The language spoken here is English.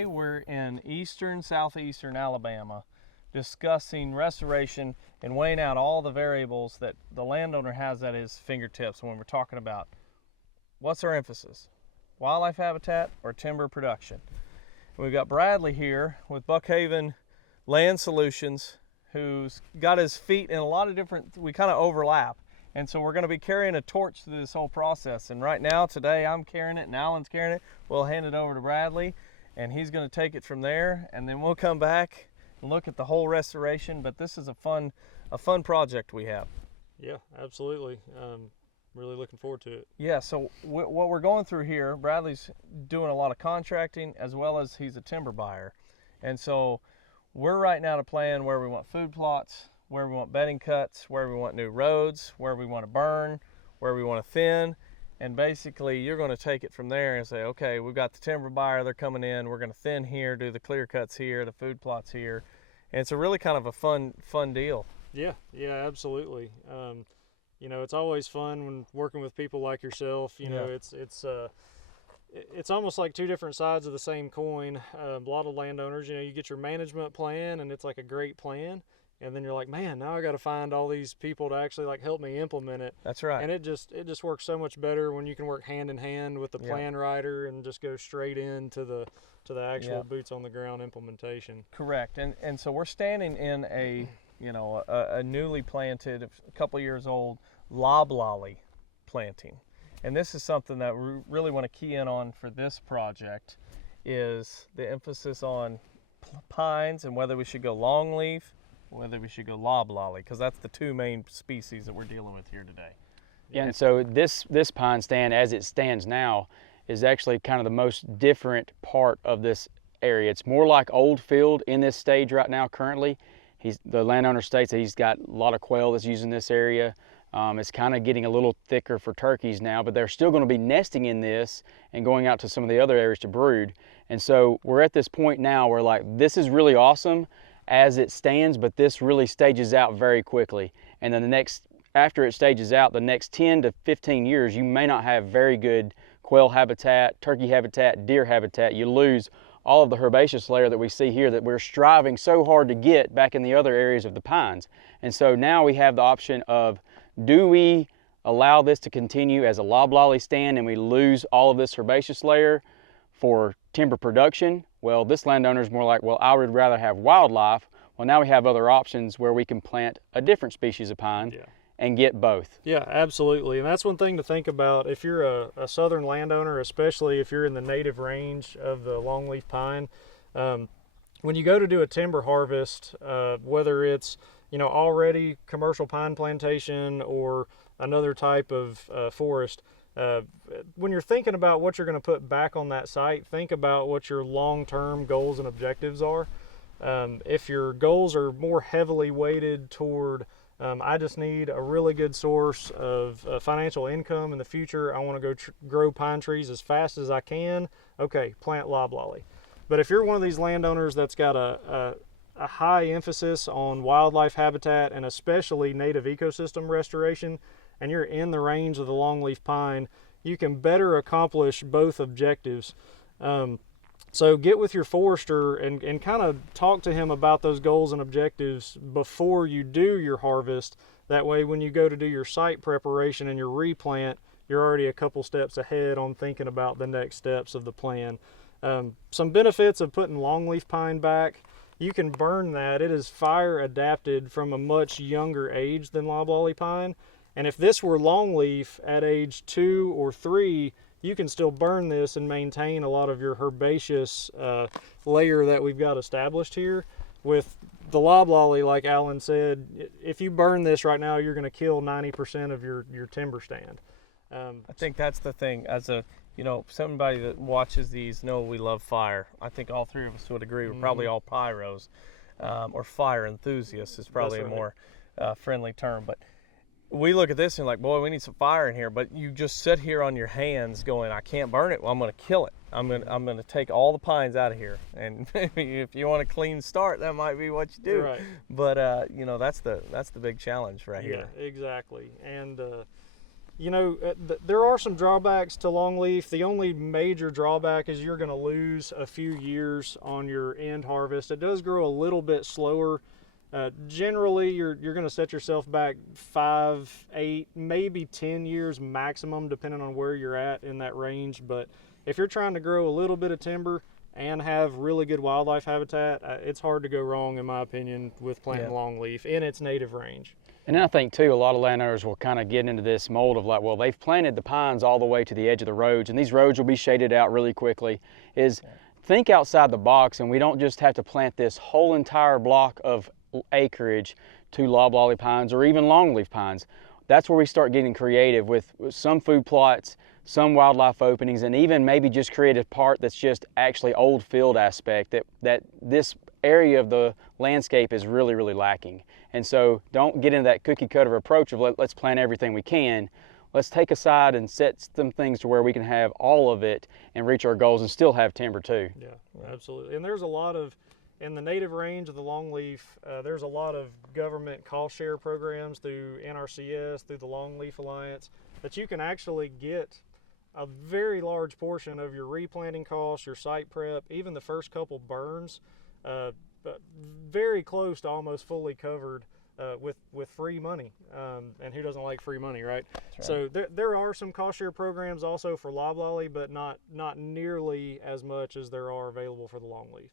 Today we're in southeastern Alabama discussing restoration and weighing out all the variables that the landowner has at his fingertips when we're talking about what's our emphasis, wildlife habitat or timber production. And we've got Bradley here with Buckhaven Land Solutions, who's got his feet in a lot of different, we kind of overlap. And so we're going to be carrying a torch through this whole process. And right now, today, I'm carrying it and Alan's carrying it. We'll hand it over to Bradley and he's going to take it from there. And then we'll come back and look at the whole restoration. But this is a fun project we have. Yeah, absolutely. Really looking forward to it. Yeah, so what we're going through here, Bradley's doing a lot of contracting as well as he's a timber buyer. And so we're right now to plan where we want food plots, where we want bedding cuts, where we want new roads, where we want to burn, where we want to thin. And basically you're going to take it from there and say, okay, we've got the timber buyer, they're coming in, we're going to thin here, do the clear cuts here, the food plots here. And it's a really kind of a fun deal. Yeah, absolutely. You know, it's always fun when working with people like yourself. You know, it's almost like two different sides of the same coin. A lot of landowners, you know, you get your management plan and it's like a great plan. And then you're like, man, now I got to find all these people to actually like help me implement it. That's right. And it just works so much better when you can work hand in hand with the plan writer and just go straight into the actual boots on the ground implementation. Correct. And so we're standing in a newly planted, a couple years old loblolly planting. And this is something that we really want to key in on for this project, is the emphasis on pines and whether we should go longleaf, whether we should go loblolly, because that's the two main species that we're dealing with here today. Yeah, and so this pine stand, as it stands now, is actually kind of the most different part of this area. It's more like old field in this stage right now currently. The landowner states that he's got a lot of quail that's using this area. It's kind of getting a little thicker for turkeys now, but they're still going to be nesting in this and going out to some of the other areas to brood. And so we're at this point now where like, this is really awesome as it stands, but this really stages out very quickly. And then after it stages out, the next 10 to 15 years, you may not have very good quail habitat, turkey habitat, deer habitat. You lose all of the herbaceous layer that we see here that we're striving so hard to get back in the other areas of the pines. And so now we have the option of, do we allow this to continue as a loblolly stand and we lose all of this herbaceous layer for timber production? Well, this landowner is more like, well, I would rather have wildlife. Well, now we have other options where we can plant a different species of pine and get both. Yeah, absolutely. And that's one thing to think about if you're a southern landowner, especially if you're in the native range of the longleaf pine. When you go to do a timber harvest, whether it's already commercial pine plantation or another type of forest, when you're thinking about what you're going to put back on that site, think about what your long-term goals and objectives are. If your goals are more heavily weighted toward, I just need a really good source of financial income in the future, I want to go grow pine trees as fast as I can, okay, plant loblolly. But if you're one of these landowners that's got a high emphasis on wildlife habitat and especially native ecosystem restoration, and you're in the range of the longleaf pine, you can better accomplish both objectives. So get with your forester and kind of talk to him about those goals and objectives before you do your harvest. That way when you go to do your site preparation and your replant, you're already a couple steps ahead on thinking about the next steps of the plan. Some benefits of putting longleaf pine back: you can burn that. It is fire adapted from a much younger age than loblolly pine. And if this were longleaf at age 2 or 3, you can still burn this and maintain a lot of your herbaceous layer that we've got established here. With the loblolly, like Alan said, if you burn this right now, you're going to kill 90% of your timber stand. I think that's the thing. As somebody that watches these know we love fire. I think all three of us would agree. We're probably all pyros, or fire enthusiasts is probably a more friendly term. But we look at this and like, boy, we need some fire in here. But you just sit here on your hands going, I can't burn it. Well, I'm going to kill it. I'm going to take all the pines out of here. And maybe if you want a clean start, that might be what you do. Right. But that's the big challenge right here. Yeah, exactly. And You know, there are some drawbacks to longleaf. The only major drawback is you're going to lose a few years on your end harvest. It does grow a little bit slower. Generally, you're going to set yourself back 5, 8, maybe 10 years maximum, depending on where you're at in that range. But if you're trying to grow a little bit of timber and have really good wildlife habitat, it's hard to go wrong, in my opinion, with planting longleaf in its native range. And then I think too, a lot of landowners will kind of get into this mold of like, well, they've planted the pines all the way to the edge of the roads, and these roads will be shaded out really quickly. Think outside the box, and we don't just have to plant this whole entire block of acreage to loblolly pines or even longleaf pines. That's where we start getting creative with some food plots, some wildlife openings, and even maybe just create a part that's just actually old field aspect that this area of the landscape is really, really lacking. And so don't get into that cookie cutter approach of let's plant everything we can. Let's take aside and set some things to where we can have all of it and reach our goals and still have timber too. Yeah, absolutely. And there's a lot of, in the native range of the longleaf, there's a lot of government cost share programs through NRCS, through the Longleaf Alliance, that you can actually get a very large portion of your replanting costs, your site prep, even the first couple burns, very close to almost fully covered with free money. And who doesn't like free money, right? Right. So there are some cost share programs also for loblolly, but not nearly as much as there are available for the longleaf.